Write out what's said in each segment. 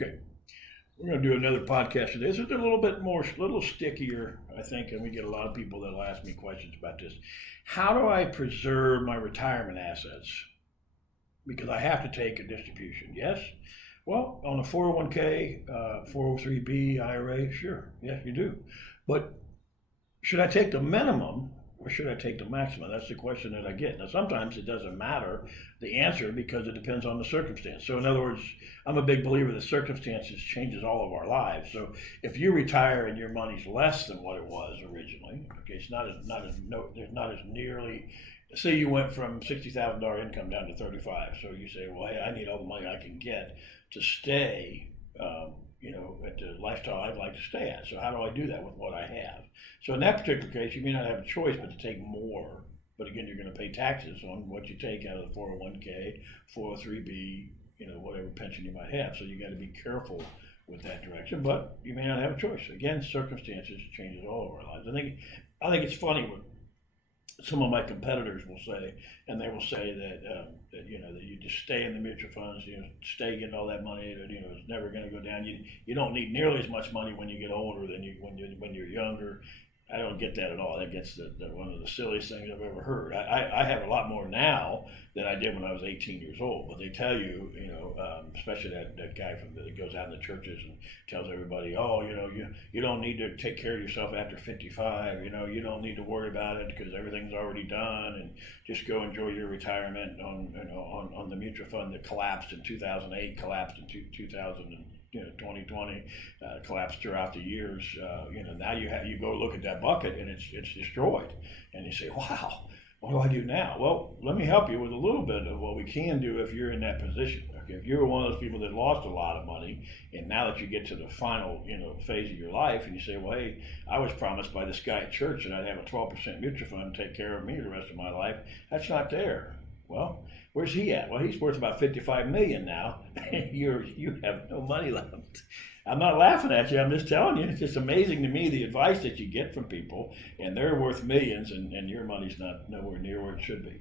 Okay, we're going to do another podcast today. This is a little bit more, a little stickier, I think, and we get a lot of people that'll ask me questions about this. How do I preserve my retirement assets? Because I have to take a distribution. Yes? Well, on a 401k, 403b, IRA, sure. Yes, you do. But should I take the minimum or should I take the maximum? That's the question that I get. Now, sometimes it doesn't matter the answer because it depends on the circumstance. So, in other words, I'm a big believer that circumstances changes all of our lives. So, if you retire and your money's less than what it was originally, okay, it's there's not as nearly. Say you went from $60,000 income down to 35. So you say, well, hey, I need all the money I can get to stay. At the lifestyle I'd like to stay at. So how do I do that with what I have? So in that particular case, you may not have a choice but to take more. But again, you're going to pay taxes on what you take out of the 401k, 403b, whatever pension you might have. So you got to be careful with that direction. But you may not have a choice. Again, circumstances changes all of our lives. I think it's funny when some of my competitors will say, and they will say that you just stay in the mutual funds, stay getting all that money that it's never going to go down. You don't need nearly as much money when you get older than when you're younger. I don't get that at all. That gets one of the silliest things I've ever heard. I have a lot more now than I did when I was 18 years old. But they tell you, especially that guy that goes out in the churches and tells everybody, oh, you don't need to take care of yourself after 55. You don't need to worry about it because everything's already done, and just go enjoy your retirement on the mutual fund that collapsed in 2008, collapsed in 2020, collapsed throughout the years. Now you go look at that bucket and it's destroyed, and you say, wow, what do I do now? Well, let me help you with a little bit of what we can do if you're in that position. Okay, if you're one of those people that lost a lot of money, and now that you get to the final phase of your life, and you say, well, hey, I was promised by this guy at church that I'd have a 12% mutual fund to take care of me the rest of my life. That's not there. Well, where's he at? Well, he's worth about $55 million now, and you have no money left. I'm not laughing at you. I'm just telling you. It's just amazing to me the advice that you get from people, and they're worth millions, and your money's not nowhere near where it should be.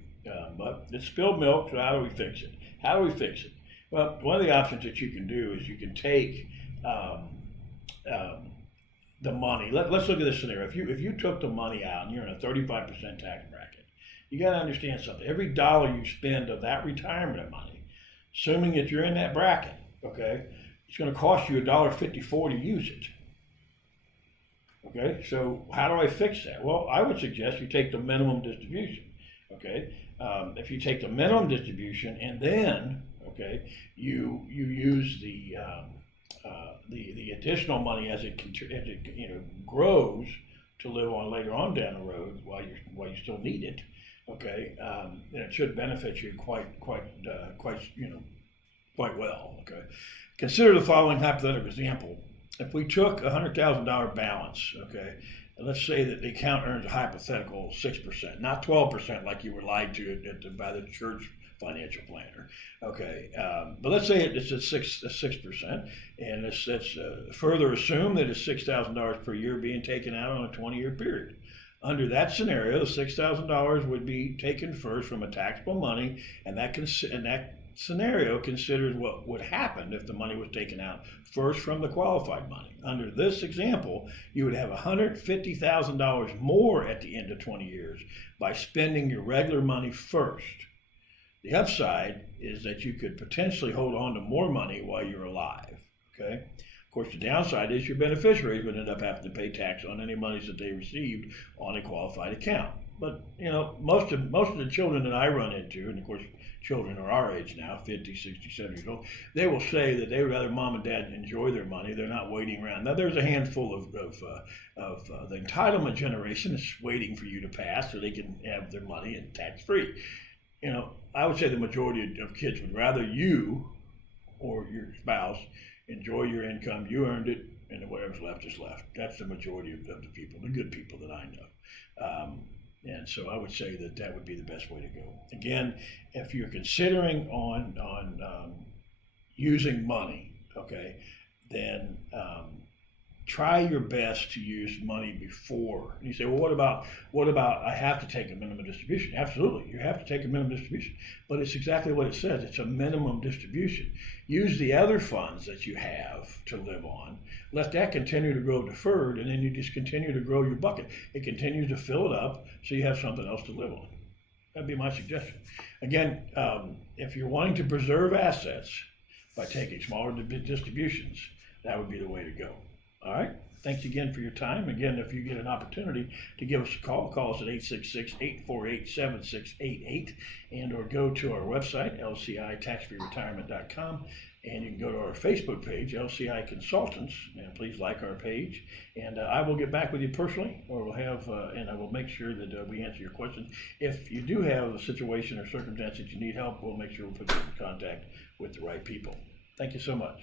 But it's spilled milk. So how do we fix it? How do we fix it? Well, one of the options that you can do is you can take the money. Let's look at this scenario. If you took the money out and you're in a 35% tax bracket, you got to understand something. Every dollar you spend of that retirement money, assuming that you're in that bracket, okay, it's going to cost you $1.54 to use it. Okay, so how do I fix that? Well, I would suggest you take the minimum distribution. Okay, if you take the minimum distribution and then you use the additional money as it grows to live on later on down the road while you still need it. Okay, and it should benefit you quite well. Okay, consider the following hypothetical example. If we took a $100,000 balance, okay, and let's say that the account earns a hypothetical 6%, not 12% like you were lied to by the church financial planner. Okay, but let's say it's at 6%, and let's further assume that it's $6,000 per year being taken out on a 20-year period. Under that scenario, $6,000 would be taken first from a taxable money, and that scenario considers what would happen if the money was taken out first from the qualified money. Under this example, you would have $150,000 more at the end of 20 years by spending your regular money first. The upside is that you could potentially hold on to more money while you're alive. Okay. Of course, the downside is your beneficiaries would end up having to pay tax on any monies that they received on a qualified account. But most of the children that I run into, and of course children are our age now, 50, 60, 70 years old, they will say that they would rather mom and dad enjoy their money. They're not waiting around. Now there's a handful of the entitlement generation that's waiting for you to pass so they can have their money and tax free. I would say the majority of kids would rather you or your spouse enjoy your income. You earned it, and whatever's left is left. That's the majority of the people, the good people that I know. And so I would say that would be the best way to go. Again, if you're considering on using money, okay, then try your best to use money before. And you say, well, what about I have to take a minimum distribution? Absolutely, you have to take a minimum distribution, but it's exactly what it says. It's a minimum distribution. Use the other funds that you have to live on. Let that continue to grow deferred, and then you just continue to grow your bucket. It continues to fill it up, so you have something else to live on. That'd be my suggestion. Again, if you're wanting to preserve assets by taking smaller distributions, that would be the way to go. All right. Thanks again for your time. Again, if you get an opportunity to give us a call us at 866-848-7688 and or go to our website, lcitaxfreeretirement.com, and you can go to our Facebook page, LCI Consultants, and please like our page. And I will get back with you personally, or we'll have, and I will make sure that we answer your questions. If you do have a situation or circumstance that you need help, we'll make sure we'll put you in contact with the right people. Thank you so much.